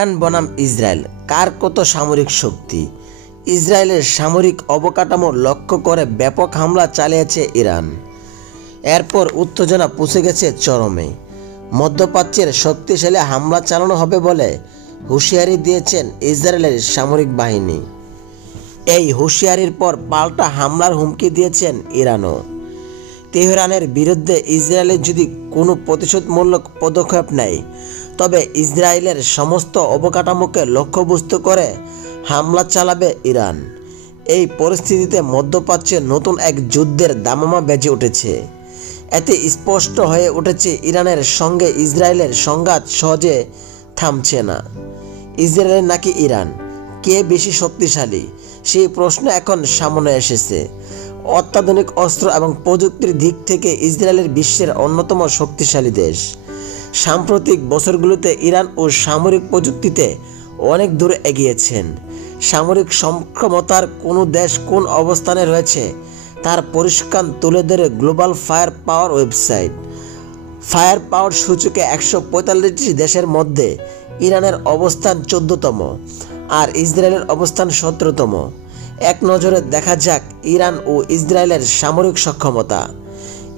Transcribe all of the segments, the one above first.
Iran বনাম Israel, কার কত সামরিক শক্তি? ইসরায়েলের সামরিক অবকাঠামো লক্ষ্য করে ব্যাপক হামলা চালিয়েছে ইরান। এরপর উত্তেজনা পৌঁছে গেছে চরমে। মধ্যপ্রাচ্যের শক্তিশালী হামলা চালানো হবে বলে হুঁশিয়ারি দিয়েছেন ইসরায়েলের সামরিক বাহিনী। এই হুঁশিয়ারির পর পাল্টা হামলার হুমকি দিয়েছেন ইরানও। তেহরানের বিরুদ্ধে ইসরায়েলের যদি কোনো প্রতিশোধমূলক পদক্ষেপ নেয়, তবে ইসরায়েলের সমস্ত অবকাঠামোকে লক্ষ্যবস্তু করে হামলা চালাবে ইরান। এই পরিস্থিতিতে মধ্যপ্রাচ্যে নতুন এক যুদ্ধের দামামা বেজে উঠেছে। এতে স্পষ্ট হয়ে উঠেছে ইরানের সঙ্গে ইসরায়েলের সংঘাত সহজে থামছে না। ইসরায়েল নাকি ইরান, কে বেশি শক্তিশালী, সেই প্রশ্ন এখন সামনে এসেছে। অত্যাধুনিক অস্ত্র এবং প্রযুক্তির দিক থেকে ইসরায়েলের বিশ্বের অন্যতম শক্তিশালী দেশ। সাম্প্রতিক বছরগুলোতে ইরান ও সামরিক প্রযুক্তিতে অনেক দূর এগিয়েছেন। সামরিক সক্ষমতার কোনো দেশ কোন অবস্থানে রয়েছে তার পরিষ্কার তুলে ধরে গ্লোবাল ফায়ার পাওয়ার ওয়েবসাইট। ফায়ার পাওয়ার সূচকে 145 দেশের মধ্যে ইরানের অবস্থান 14তম আর ইসরায়েলের অবস্থান 17তম। এক নজরে দেখা যাক ইরান ও ইসরায়েলের সামরিক সক্ষমতা।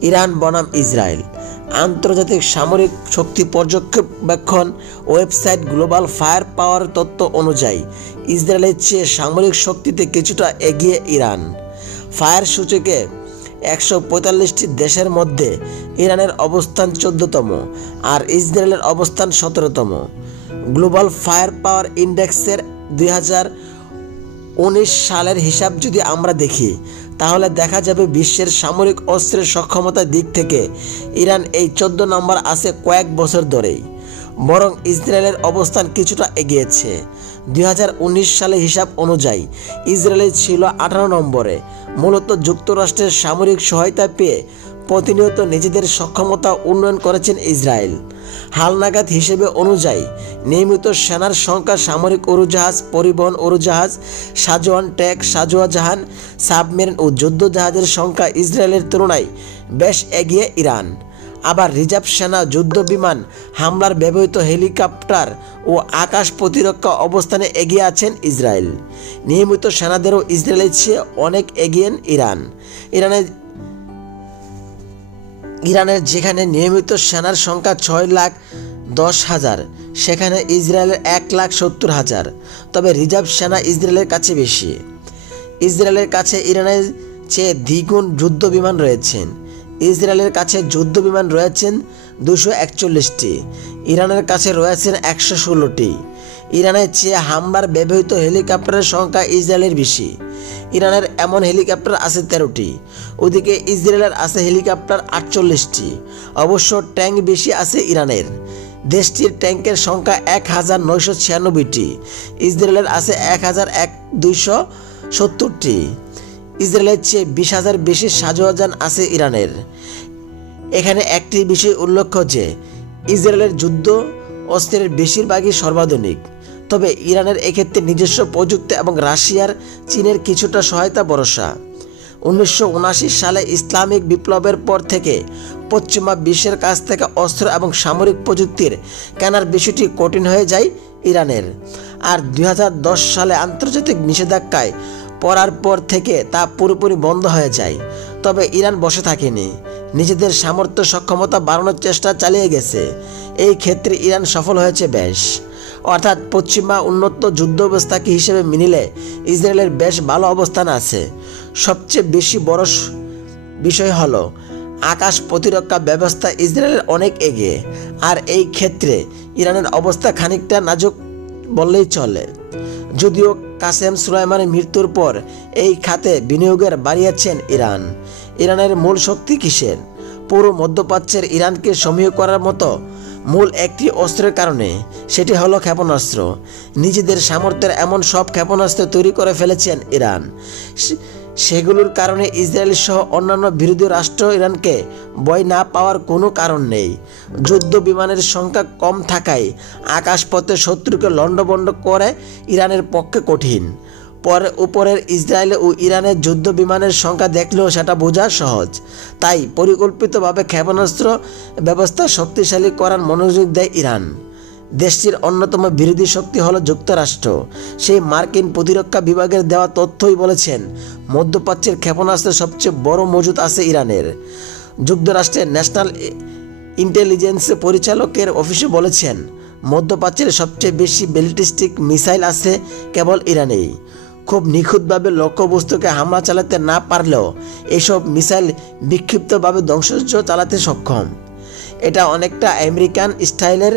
ইরান বনাম ইসরায়েল। আন্তর্জাতিক সামরিক শক্তি পর্যবেক্ষণ ওয়েবসাইট গ্লোবাল ফায়ার পাওয়ার তথ্য অনুযায়ী ইসরায়েলের চেয়ে সামরিক শক্তিতে কিছুটা এগিয়ে ইরান। ফায়ার সূচকে 145টি দেশের মধ্যে ইরানের অবস্থান 14তম আর ইসরায়েলের অবস্থান 17তম। গ্লোবাল ফায়ার পাওয়ার ইন্ডেক্সের 2019 সালের হিসাব যদি আমরা দেখি, তাহলে দেখা যাবে বিশ্বের সামরিক অস্ত্রের সক্ষমতার দিক থেকে ইরান এই 14 নম্বর আছে কয়েক বছর ধরেই। বরং ইসরায়েলের অবস্থান কিছুটা এগিয়েছে। 2019 সালের হিসাব অনুযায়ী ইসরায়েল ছিল 18 নম্বরে। মূলত যুক্তরাষ্ট্রের সামরিক সহায়তা পেয়ে প্রতিনিয়ত নিজেদের সক্ষমতা উন্নয়ন করেছেন ইসরায়েল। হালনাগাদ হিসেবে অনুযায়ী নিয়মিত সেনার সংখ্যা, সামরিক উড়োজাহাজ, পরিবহন উড়োজাহাজ, সাজোয়ান ট্যাঙ্ক, সাজোয়া জাহাজ, সাবমেরিন ও যুদ্ধ জাহাজের সংখ্যা ইসরায়েলের তুলনায় বেশ এগিয়ে ইরান। আবার রিজার্ভ সেনা, যুদ্ধ বিমান হামলার ব্যবহৃত হেলিকপ্টার ও আকাশ প্রতিরক্ষা অবস্থানে এগিয়ে আছেন ইসরায়েল। নিয়মিত সেনাদেরও ইসরায়েলের চেয়ে অনেক এগিয়ে ইরান। ইরানের যেখানে নিয়মিত সেনার সংখ্যা 6,10,000, সেখানে ইসরায়েলের 1,70,000। তবে রিজার্ভ সেনা ইসরায়েলের কাছে বেশি। ইসরায়েলের কাছে ইরানের চেয়ে দ্বিগুণ যুদ্ধ বিমান রয়েছেন। ইসরায়েলের কাছে যুদ্ধ বিমান রয়েছেন 241টি, ইরানের কাছে রয়েছেন 116টি। ইরানের চেয়ে হামলার ব্যবহৃত হেলিকপ্টারের সংখ্যা ইসরায়েলের বেশি। ইরানের এমন হেলিকপ্টার আছে 13টি, ওদিকে ইসরায়েলের আছে হেলিকপ্টার 48টি। অবশ্য ট্যাঙ্ক বেশি আছে ইরানের। দেশটির ট্যাঙ্কের সংখ্যা 1996টি, ইসরায়েলের আছে 1270টি। ইসরায়েলের চেয়ে 20,000 বেশি সাজোয়াজান আছে ইরানের। এখানে একটি বিষয় উল্লেখ্য যে ইসরায়েলের যুদ্ধ অস্ত্রের বেশিরভাগই সর্বাধুনিক। তবে ইরানের এক্ষেত্রে নিজস্ব প্রযুক্তি এবং রাশিয়ার, চীনের কিছুটা সহায়তা ভরসা। 1979 সালে ইসলামিক বিপ্লবের পর থেকে পশ্চিমা বিশ্বের কাছ থেকে অস্ত্র এবং সামরিক প্রযুক্তির কেনার বিষয়টি কঠিন হয়ে যায় ইরানের। আর 2010 সালে আন্তর্জাতিক নিষেধাজ্ঞায় পড়ার পর থেকে তা পুরোপুরি বন্ধ হয়ে যায়। তবে ইরান বসে থাকেনি, নিজেদের সামর্থ্য সক্ষমতা বাড়ানোর চেষ্টা চালিয়ে গেছে। এই ক্ষেত্রে ইরান সফল হয়েছে বেশ। অর্থাৎ পশ্চিমা উন্নত যুদ্ধ ব্যবস্থাকে হিসেবে মিনিলে ইসরায়েলের বেশ ভালো অবস্থান আছে। সবচেয়ে বেশি বড় বিষয় হলো আকাশ প্রতিরক্ষা ব্যবস্থা ইসরায়েলের অনেক এগিয়ে। আর এই ক্ষেত্রে ইরানের অবস্থা খানিকটা নাজুক বললেই চলে। যদিও কাসেম সুলাইমানের মৃত্যুর পর এই খাতে বিনিয়োগের বাড়িয়েছেন ইরান। ইরানের মূল শক্তি কিসের? পুরো মধ্যপ্রাচ্যের ইরানকে সমীহ করার মতো মূল একটি অস্ত্রের কারণে, সেটি হলো ক্ষেপণাস্ত্র। নিজেদের সামর্থ্যের এমন সব ক্ষেপণাস্ত্র তৈরি করে ফেলেছেন ইরান। সেগুলোর কারণে ইসরায়েল সহ অন্যান্য বিরোধী রাষ্ট্র ইরানকে ভয় না পাওয়ার কোনো কারণ নেই। যুদ্ধ বিমানের সংখ্যা কম থাকায় আকাশপথে শত্রুকে লণ্ডভণ্ড করে ইরানের পক্ষে কঠিন। উপরের ইসরায়েল ও ইরানের যুদ্ধ বিমানের সংখ্যা দেখলেও সেটা বোঝা সহজ। তাই পরিকল্পিতভাবে ক্ষেপণাস্ত্র ব্যবস্থা শক্তিশালী করার মনোযোগ দেয় ইরান। দেশটির অন্যতম বিরোধী শক্তি হলো যুক্তরাষ্ট্র। সেই মার্কিন প্রতিরক্ষা বিভাগের দেওয়া তথ্যই বলেছেন মধ্যপ্রাচ্যের ক্ষেপণাস্ত্রের সবচেয়ে বড় মজুদ আছে ইরানের। যুক্তরাষ্ট্রের ন্যাশনাল ইন্টেলিজেন্স পরিচালকের অফিসে বলেছেন মধ্যপ্রাচ্যের সবচেয়ে বেশি ব্যালিস্টিক মিসাইল আছে কেবল ইরানেই। খুব নিখুঁতভাবে লক্ষ্যবস্তুকে হামলা চালাতে না পারলেও এইসব মিসাইল বিক্ষিপ্তভাবে ধ্বংসযজ্ঞ চালাতে সক্ষম। এটা অনেকটা আমেরিকান স্টাইলের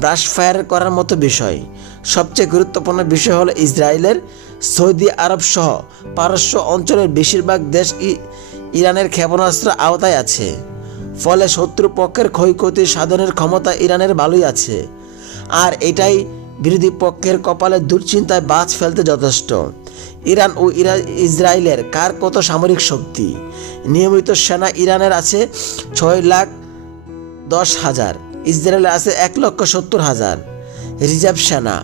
ব্রাশ ফায়ার করার মতো বিষয়। সবচেয়ে গুরুত্বপূর্ণ বিষয় হলো ইসরায়েলের সৌদি আরব সহ পারস্য অঞ্চলের বেশিরভাগ দেশ ইরানের ক্ষেপণাস্ত্র আওতায় আছে। ফলে শত্রুপক্ষের ক্ষয়ক্ষতি সাধনের ক্ষমতা ইরানের ভালোই আছে। আর এটাই বিরোধী পক্ষের কপালে দুশ্চিন্তায় বাজ ফেলতে যথেষ্ট। ইরান ও ইসরায়েলের কার কত সামরিক শক্তি? নিয়মিত সেনা ইরানের আছে 6,10,000, ইসরায়েলে আছে 1,70,000। রিজার্ভ সেনা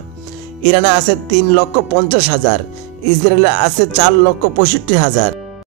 ইরানে আছে 3,50,000, ইসরায়েলে আছে 4,65,000।